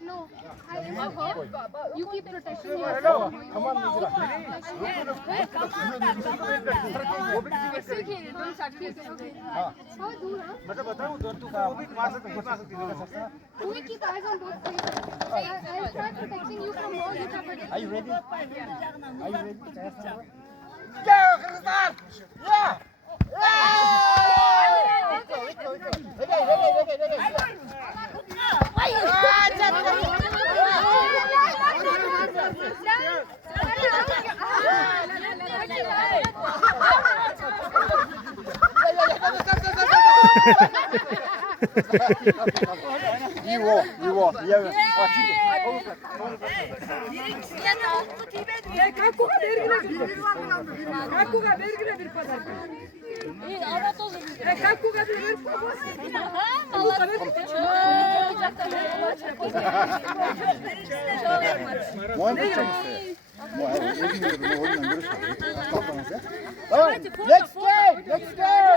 No, I love her. You keep protecting yourself. We keep eyes on both places. I'll try protecting you from all you protect. Are you ready? Are you ready? Go, Kyrgyzstan! Yeah! You won. Yeah. Let's go!